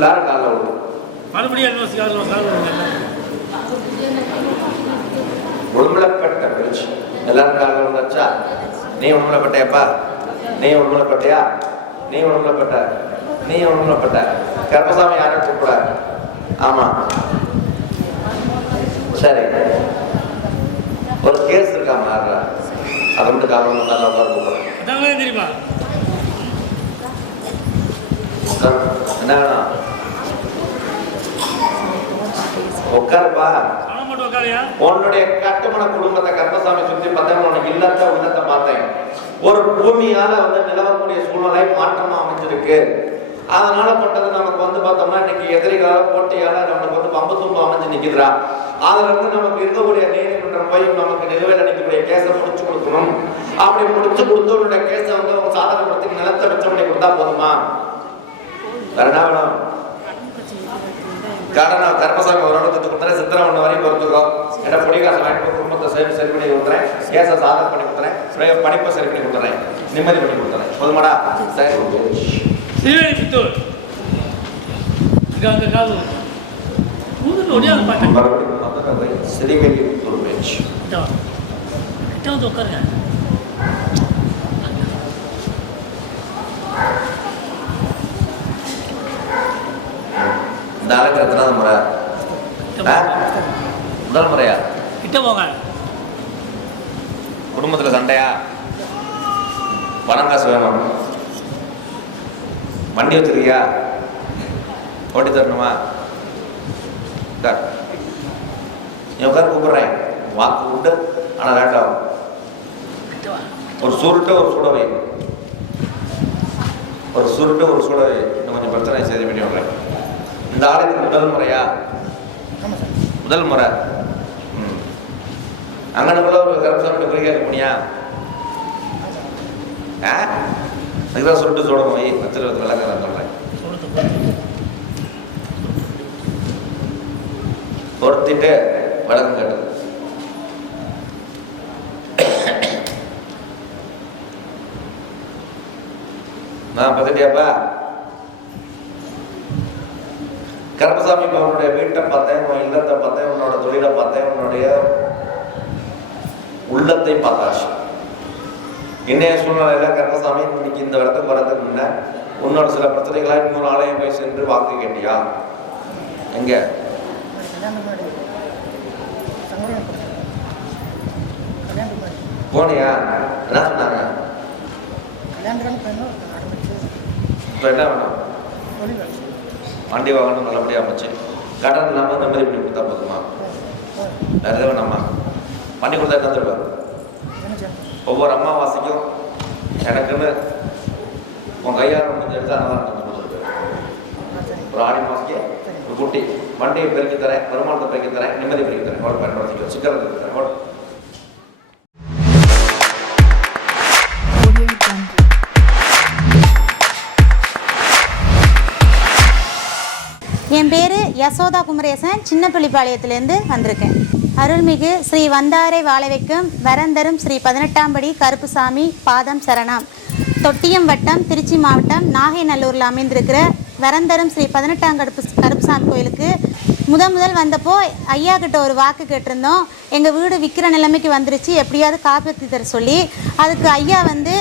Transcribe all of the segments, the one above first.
விடும் இன்னொரு கால் கால் விடுங்க உடுமலைப்பட்ட பிரிச்சு எல்லாரும் காலைல விழுந்தாச்சா நீ உடுமலைப்பட்டையாப்பா நீ உடுமலைப்பட்டையா நீ உடுமலைப்பட்ட நீ உடுமலைப்பட்ட கருப்பசாமி யாரும் கூப்பிட ஆமா. சரி. ஒரு கேஸ் இருக்காம யாரா அதை மட்டும் காரணம் நல்லா உட்கார கூப்பிடுறேன் என்ன வேணும்? உட்காருப்பா. உன்னுடைய கட்டுமன குடும்பத்தை கர்மசாமி சுத்தி பார்த்தேன் உனக்கு இல்லத்த உள்ளத்தை பார்த்தேன். ஒரு பூமியால வந்து நிலவக்கூடிய சூழ்நிலை மாற்றமா அமைஞ்சிருக்கு. அதனால பட்டது நமக்கு வந்து பார்த்தோம்னா இன்னைக்கு எதிரிகளால போட்டியால நமக்கு வந்து பம்பு தும்பு அமைஞ்சு நிக்குதுடா. அதுல இருந்து நமக்கு இருக்கக்கூடிய நீதிமன்றம் போய் நமக்கு நிலுவையில் அளிக்கக்கூடிய கேஸை முடிச்சு கொடுக்கணும். அப்படி முடிச்சு கொடுத்து உன்னுடைய கேஸை வந்து அவங்க சாதகப்படுத்தி நிலத்தை மிச்சம் பண்ணி கொடுத்தா போதுமா? வேற என்ன வேணும் காரணம் கர்மசாமி ஒரு இடத்துக்கு கொடுத்துறேன் சித்திரம் ஒன்று வரையும் பொறுத்துக்கோ என்ன பொடிகாசம் வாங்கி போய் குடும்பத்தை சரி சரி பண்ணி கொடுத்துறேன். கேஸை சாதகம் பண்ணி கொடுத்துறேன். படிப்பை சரி பண்ணி கொடுத்துறேன். நிம்மதி பண்ணி கொடுத்துறேன். போதுமாடா. சரி. திருவேணி புத்தூர் இங்க அந்த கால் ஊருக்கு ஒடியாது பார்த்தேன் மறுபடியும் மதுரை போய் சிறுவேலி புத்தூர் பேச்சு. கிட்ட வந்து உட்காருங்க. இந்த முறை? போங்க. முதல் முறையா? கிட்ட போங்க. குடும்பத்தில் சண்டையா? பணம் காசு வேணும்? வண்டி வச்சிருக்கியா? ஓட்டி தரணுமா? உட்கார். நீ உட்கார் கூப்பிடுறேன். வாக்கு உண்டு ஆனால் வேண்டாம் ஒரு சுருட்டு ஒரு சுடவை ஒரு சுருட்டு ஒரு சுடவை இன்னும் கொஞ்சம் பிரச்சனை செய்து பண்ணி விடுறேன் இந்த ஆலயத்துக்கு முதல் முறையா? முதல் முறை. அங்கனக்குள்ள ஒரு கருப்பசாமி குறி கேட்க முடியா ஆ? அதுதான் சுட்டு சுட போய் பத்திரத்து விளக்கம் சொல்கிறேன் சொல்லுது பொருத்திட்டு விளக்கம் நான் பார்த்துட்டியாப்பா கருப்பசாமி இப்ப வீட்டை பார்த்தேன் உன் இல்லத்தை பார்த்தேன் உன்னோட தொழிலை பார்த்தேன் உன்னுடைய எல்லாத்தையும் பார்த்தாச்சு. இன்றைய சூழ்நிலையில் கருணசாமி இன்னைக்கு இந்த இடத்துக்கு வரதுக்கு முன்னே உன்னோட சில பிரச்சனைகளாக இன்னொரு ஆலயம் போய் சென்று வாக்கு கேட்டியா? எங்க? போனியா? என்ன சொன்னாங்க? என்ன வேணும்? வண்டி வாகனம் நல்லபடியாக அமைச்சு கடன் இல்லாமல் நிம்மதி பண்ணி கொடுத்தா போதுமா? வேறு எதுவும் வேணாமா? பண்ணி கொடுத்தா என்ன தருவார்? ஒவ்வொரு அம்மாவாசைக்கும் எனக்குன்னு உன் கையால் முடிஞ்ச எடுத்து அன்னதானம் கொஞ்சம் கொடுத்துருக்கு ஒரு ஆடி மாசிக்கு ஒரு குட்டி வண்டியை பெருக்கி தரேன் வருமானத்தை பெருக்கி தரேன் நிம்மதி பெருக்கி தரேன். கூட பயன்படுத்திக்கோ. சிக்கல் தரேன். கூட என் பேர் யசோதா குமரேசன். சின்னப்பள்ளிப்பாளையத்திலேருந்து வந்திருக்கேன். அருள்மிகு ஸ்ரீ வந்தாரை வாழ வைக்கும் வரந்தரும் ஸ்ரீ பதினெட்டாம் படி கருப்புசாமி பாதம் சரணம். தொட்டியம் வட்டம் திருச்சி மாவட்டம் நாகைநல்லூரில் அமைந்திருக்கிற வரந்தரும் ஸ்ரீ பதினெட்டாம் கருப்பு கருப்புசாமி கோயிலுக்கு முத முதல் வந்தப்போ ஐயா கிட்ட ஒரு வாக்கு கேட்டிருந்தோம். எங்கள் வீடு விற்கிற நிலைமைக்கு வந்துருச்சு. எப்படியாவது காப்பாற்றி தர சொல்லி அதுக்கு ஐயா வந்து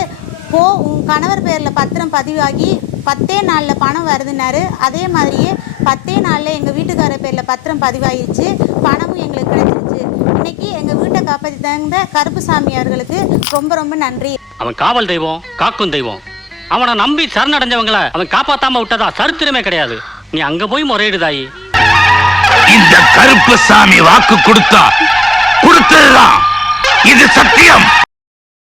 போ உன் கணவர் பேரில் பத்திரம் பதிவாகி பத்தே நாளில் பணம் வருதுன்னாரு. அதே மாதிரியே பத்தே நாளில் எங்கள் வீட்டுக்காரர் பேரில் பத்திரம் பதிவாகிடுச்சு பணமும் எங்களுக்கு கிடைச்சிருச்சு. இன்னைக்கு எங்கள் வீட்டை காப்பாற்றி தந்த கருப்புசாமி அவர்களுக்கு ரொம்ப ரொம்ப நன்றி. அவன் காவல் தெய்வம் காக்கும் தெய்வம். அவனை நம்பி சரணடைஞ்சவங்கள அவன் காப்பாத்தாம விட்டதா சரித்திரமே கிடையாது. நீ அங்க போய் முறையிடுதாயி இந்த கருப்பு சாமி வாக்கு கொடுத்தா கொடுத்ததுதான் இது சத்தியம்.